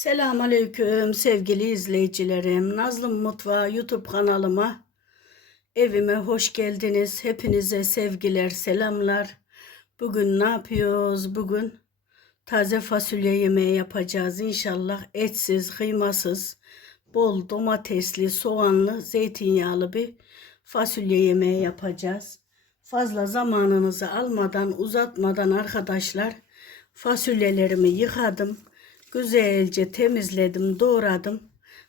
Selamun Aleyküm sevgili izleyicilerim. Nazlım Mutfağı YouTube kanalıma, evime hoş geldiniz. Hepinize sevgiler, selamlar. Bugün ne yapıyoruz? Bugün taze fasulye yemeği yapacağız inşallah. Etsiz, kıymasız, bol domatesli, soğanlı, zeytinyağlı bir fasulye yemeği yapacağız. Fazla zamanınızı almadan, uzatmadan arkadaşlar fasulyelerimi yıkadım. Güzelce temizledim, doğradım.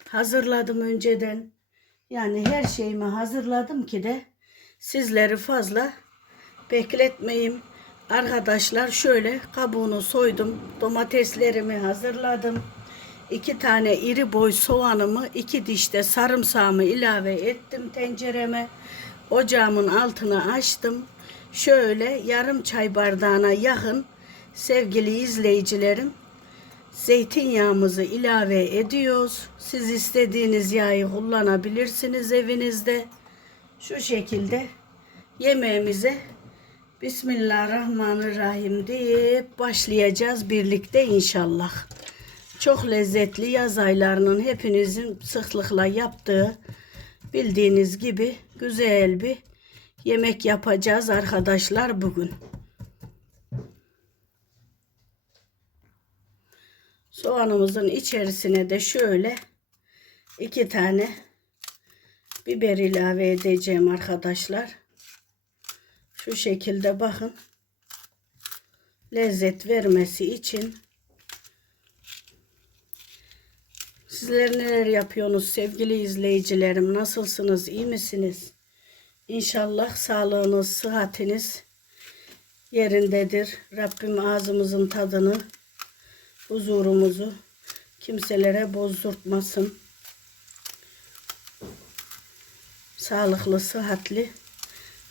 Hazırladım önceden. Yani her şeyimi hazırladım ki de sizleri fazla bekletmeyeyim. Arkadaşlar şöyle kabuğunu soydum. Domateslerimi hazırladım. İki tane iri boy soğanımı, iki diş de sarımsağımı ilave ettim tencereme. Ocağımın altını açtım. Şöyle yarım çay bardağına yakın sevgili izleyicilerim zeytinyağımızı ilave ediyoruz. Siz istediğiniz yağı kullanabilirsiniz evinizde. Şu şekilde yemeğimize Bismillahirrahmanirrahim deyip başlayacağız birlikte inşallah. Çok lezzetli yaz aylarının hepinizin sıklıkla yaptığı bildiğiniz gibi güzel bir yemek yapacağız arkadaşlar bugün. Soğanımızın içerisine de şöyle iki tane biber ilave edeceğim arkadaşlar. Şu şekilde bakın. Lezzet vermesi için Sizler neler yapıyorsunuz sevgili izleyicilerim? Nasılsınız? iyi misiniz? İnşallah sağlığınız, sıhhatiniz yerindedir. Rabbim ağzımızın tadını huzurumuzu kimselere bozdurtmasın. Sağlıklı, sıhhatli,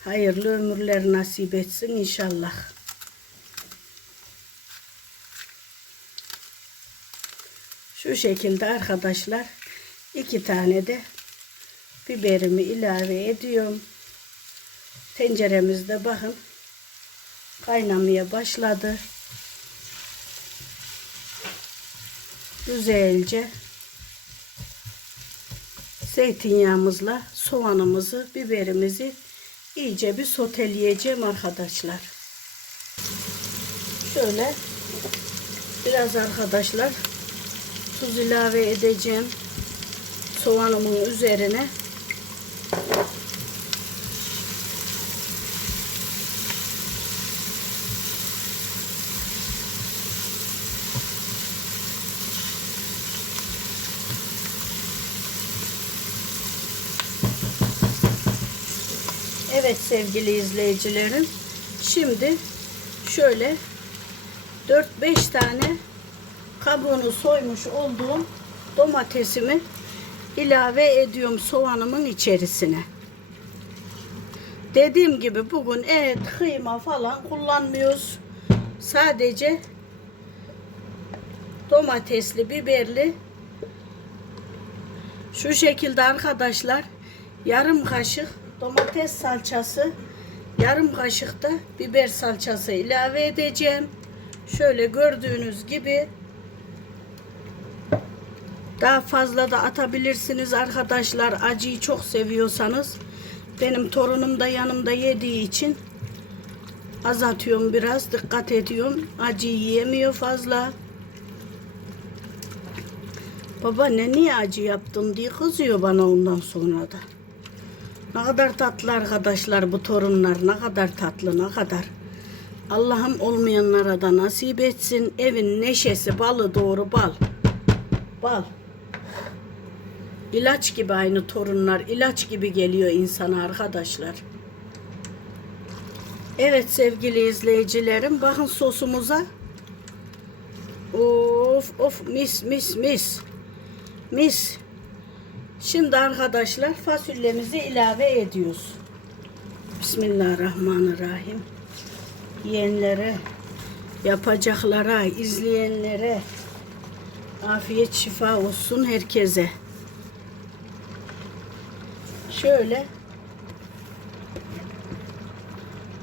hayırlı ömürler nasip etsin inşallah. Şu şekilde arkadaşlar iki tane de biberimi ilave ediyorum. Tenceremizde bakın kaynamaya başladı. Güzelce zeytinyağımızla soğanımızı, biberimizi iyice bir soteleyeceğim arkadaşlar. Şöyle biraz arkadaşlar tuz ilave edeceğim soğanımın üzerine. Evet sevgili izleyicilerim. Şimdi şöyle 4-5 tane kabuğunu soymuş olduğum domatesimi ilave ediyorum soğanımın içerisine. Dediğim gibi bugün et, kıyma falan kullanmıyoruz. Sadece domatesli, biberli şu şekilde arkadaşlar yarım kaşık domates salçası, yarım kaşık da biber salçası ilave edeceğim. Şöyle gördüğünüz gibi daha fazla da atabilirsiniz arkadaşlar. Acıyı çok seviyorsanız. Benim torunum da yanımda yediği için az atıyorum biraz. Dikkat ediyorum. Acı yiyemiyor fazla. Baba ne niye acı yaptın diye kızıyor bana ondan sonra da. Ne kadar tatlı arkadaşlar bu torunlar. Ne kadar tatlı ne kadar. Allah'ım olmayanlara da nasip etsin. Evin neşesi balı doğru bal. Bal. İlaç gibi aynı torunlar. ilaç gibi geliyor insana arkadaşlar. Evet sevgili izleyicilerim. Bakın sosumuza. Of of mis mis mis. Mis. Şimdi arkadaşlar fasulyemizi ilave ediyoruz. Bismillahirrahmanirrahim. Yiyenlere, yapacaklara, izleyenlere afiyet şifa olsun herkese. Şöyle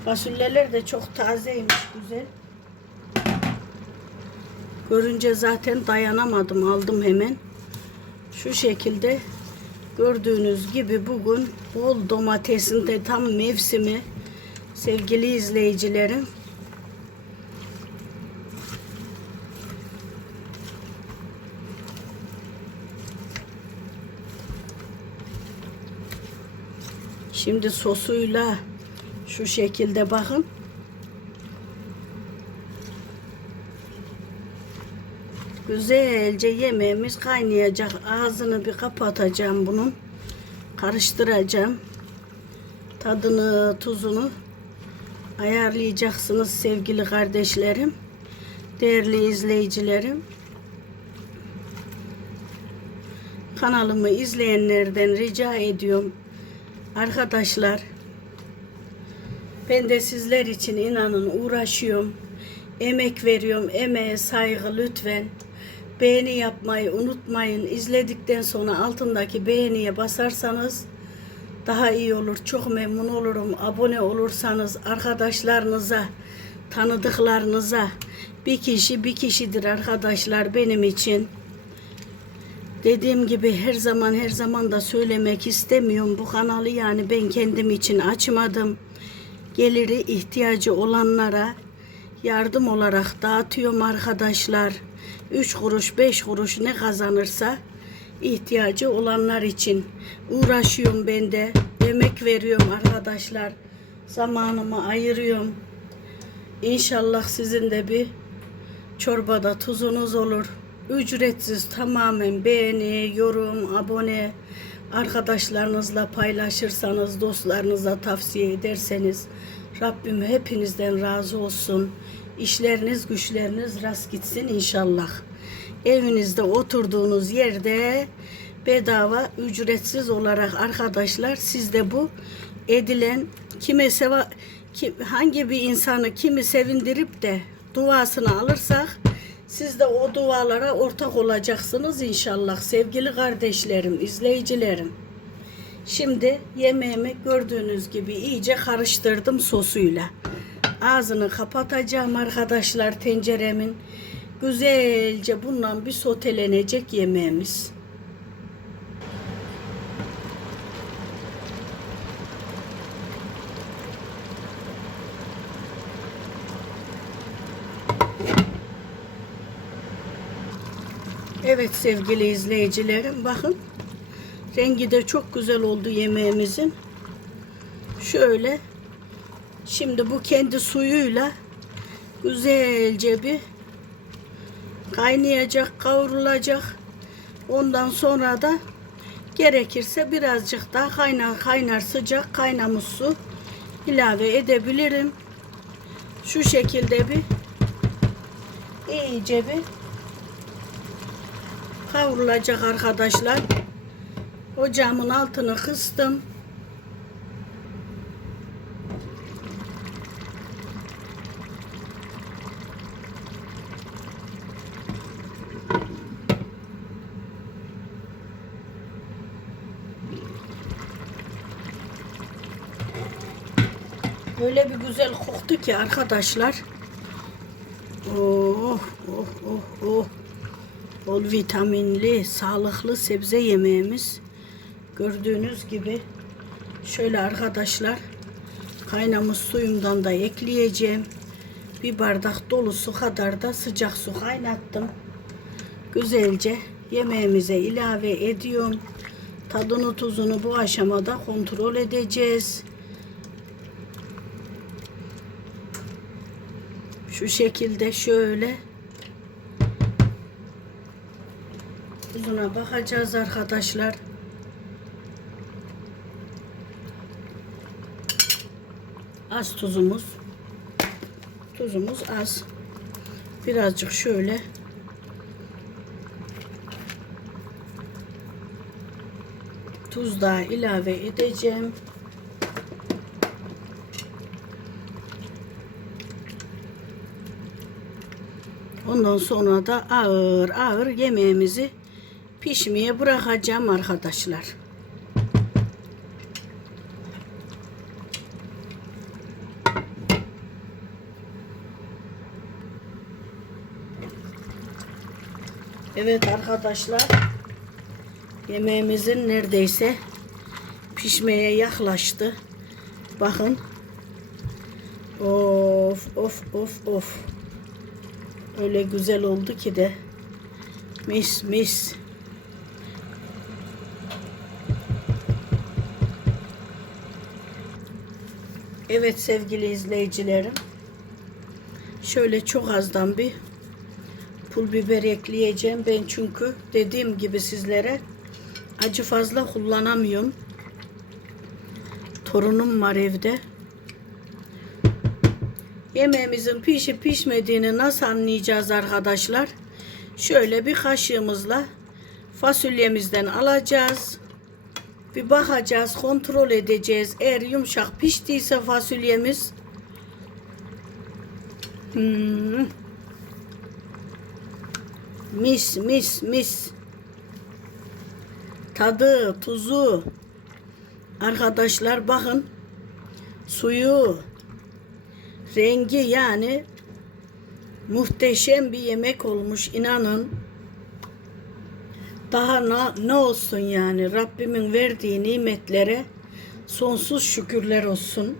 fasulyeler de çok tazeymiş güzel. Görünce zaten dayanamadım aldım hemen. Şu şekilde gördüğünüz gibi bugün bol domatesin de tam mevsimi sevgili izleyicilerim. Şimdi sosuyla şu şekilde bakın. Güzelce yemeğimiz kaynayacak. Ağzını bir kapatacağım bunun. Karıştıracağım. Tadını, tuzunu ayarlayacaksınız sevgili kardeşlerim. Değerli izleyicilerim. Kanalımı izleyenlerden rica ediyorum. Arkadaşlar ben de sizler için inanın uğraşıyorum. Emek veriyorum. Emeğe saygı lütfen. Beğeni yapmayı unutmayın. İzledikten sonra altındaki beğeniye basarsanız daha iyi olur. Çok memnun olurum. Abone olursanız arkadaşlarınıza, tanıdıklarınıza bir kişi bir kişidir arkadaşlar benim için. Dediğim gibi her zaman her zaman da söylemek istemiyorum. Bu kanalı yani ben kendim için açmadım. Geliri ihtiyacı olanlara yardım olarak dağıtıyorum arkadaşlar. 3 kuruş 5 kuruş ne kazanırsa ihtiyacı olanlar için uğraşıyorum ben de. Emek veriyorum arkadaşlar. Zamanımı ayırıyorum. İnşallah sizin de bir çorbada tuzunuz olur. Ücretsiz tamamen beğeni, yorum, abone arkadaşlarınızla paylaşırsanız, dostlarınıza tavsiye ederseniz Rabbim hepinizden razı olsun. İşleriniz, güçleriniz rast gitsin inşallah. Evinizde oturduğunuz yerde bedava, ücretsiz olarak arkadaşlar siz de bu edilen kime seva kim, hangi bir insanı kimi sevindirip de duasını alırsak siz de o dualara ortak olacaksınız inşallah sevgili kardeşlerim, izleyicilerim. Şimdi yemeğimi gördüğünüz gibi iyice karıştırdım sosuyla. Ağzını kapatacağım arkadaşlar tenceremin. Güzelce bundan bir sotelenecek yemeğimiz. Evet sevgili izleyicilerim bakın. Rengi de çok güzel oldu yemeğimizin. Şöyle. Şimdi bu kendi suyuyla güzelce bir kaynayacak, kavrulacak. Ondan sonra da gerekirse birazcık daha kaynar kaynar sıcak kaynamış su ilave edebilirim. Şu şekilde bir iyice bir kavrulacak arkadaşlar. Ocağımın altını kıstım. Öyle bir güzel koktu ki arkadaşlar. Oh oh oh oh. Bol vitaminli, sağlıklı sebze yemeğimiz. Gördüğünüz gibi şöyle arkadaşlar kaynamış suyumdan da ekleyeceğim. Bir bardak dolusu kadar da sıcak su kaynattım. Güzelce yemeğimize ilave ediyorum. Tadını tuzunu bu aşamada kontrol edeceğiz. Şu şekilde şöyle tuzuna bakacağız arkadaşlar. Az tuzumuz. Tuzumuz az. Birazcık şöyle tuz daha ilave edeceğim. Ondan sonra da ağır ağır yemeğimizi pişmeye bırakacağım arkadaşlar. Evet arkadaşlar. Yemeğimizin neredeyse pişmeye yaklaştı. Bakın. Of of of of. Öyle güzel oldu ki de. Mis mis. Evet sevgili izleyicilerim. Şöyle çok azdan bir pul biber ekleyeceğim. Ben çünkü dediğim gibi sizlere acı fazla kullanamıyorum. Torunum var evde. Yemeğimizin pişip pişmediğini nasıl anlayacağız arkadaşlar? Şöyle bir kaşığımızla fasulyemizden alacağız. Bir bakacağız, kontrol edeceğiz. Eğer yumuşak piştiyse fasulyemiz hmm, mis mis mis tadı, tuzu arkadaşlar bakın suyu rengi yani muhteşem bir yemek olmuş inanın. Daha ne, ne olsun yani Rabbimin verdiği nimetlere sonsuz şükürler olsun.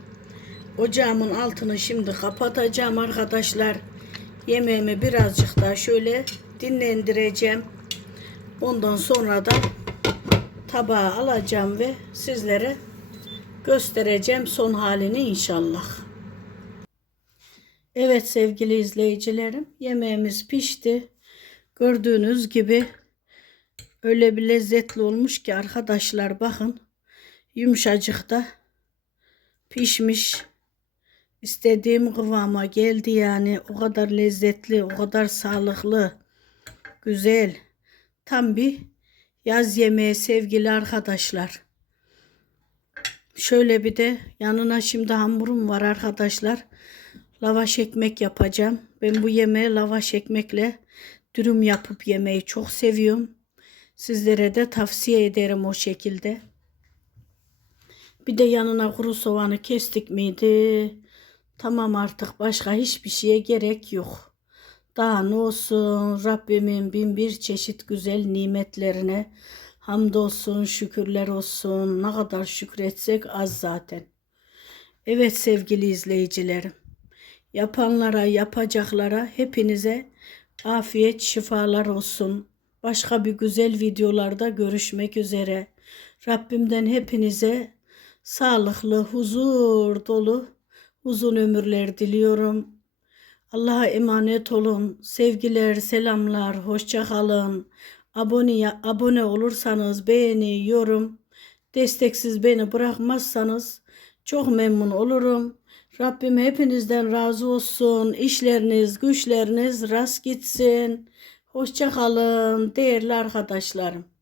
Ocağımın altını şimdi kapatacağım arkadaşlar. Yemeğimi birazcık daha şöyle dinlendireceğim. Ondan sonra da tabağa alacağım ve sizlere göstereceğim son halini inşallah. Evet sevgili izleyicilerim yemeğimiz pişti. Gördüğünüz gibi öyle bir lezzetli olmuş ki arkadaşlar bakın yumuşacık da pişmiş. İstediğim kıvama geldi yani o kadar lezzetli o kadar sağlıklı güzel tam bir yaz yemeği sevgili arkadaşlar. Şöyle bir de yanına şimdi hamurum var arkadaşlar. Lavaş ekmek yapacağım. Ben bu yemeği lavaş ekmekle dürüm yapıp yemeyi çok seviyorum. Sizlere de tavsiye ederim o şekilde. Bir de yanına kuru soğanı kestik miydi? Tamam artık başka hiçbir şeye gerek yok. Daha ne olsun Rabbimin bin bir çeşit güzel nimetlerine hamdolsun, şükürler olsun. Ne kadar şükretsek az zaten. Evet sevgili izleyicilerim. Yapanlara, yapacaklara hepinize afiyet, şifalar olsun. Başka bir güzel videolarda görüşmek üzere. Rabbimden hepinize sağlıklı, huzur dolu, uzun ömürler diliyorum. Allah'a emanet olun. Sevgiler, selamlar, hoşça kalın. Abone, abone olursanız beğeni, yorum, desteksiz beni bırakmazsanız çok memnun olurum. Rabbim hepinizden razı olsun. İşleriniz, güçleriniz rast gitsin. Hoşça kalın değerli arkadaşlarım.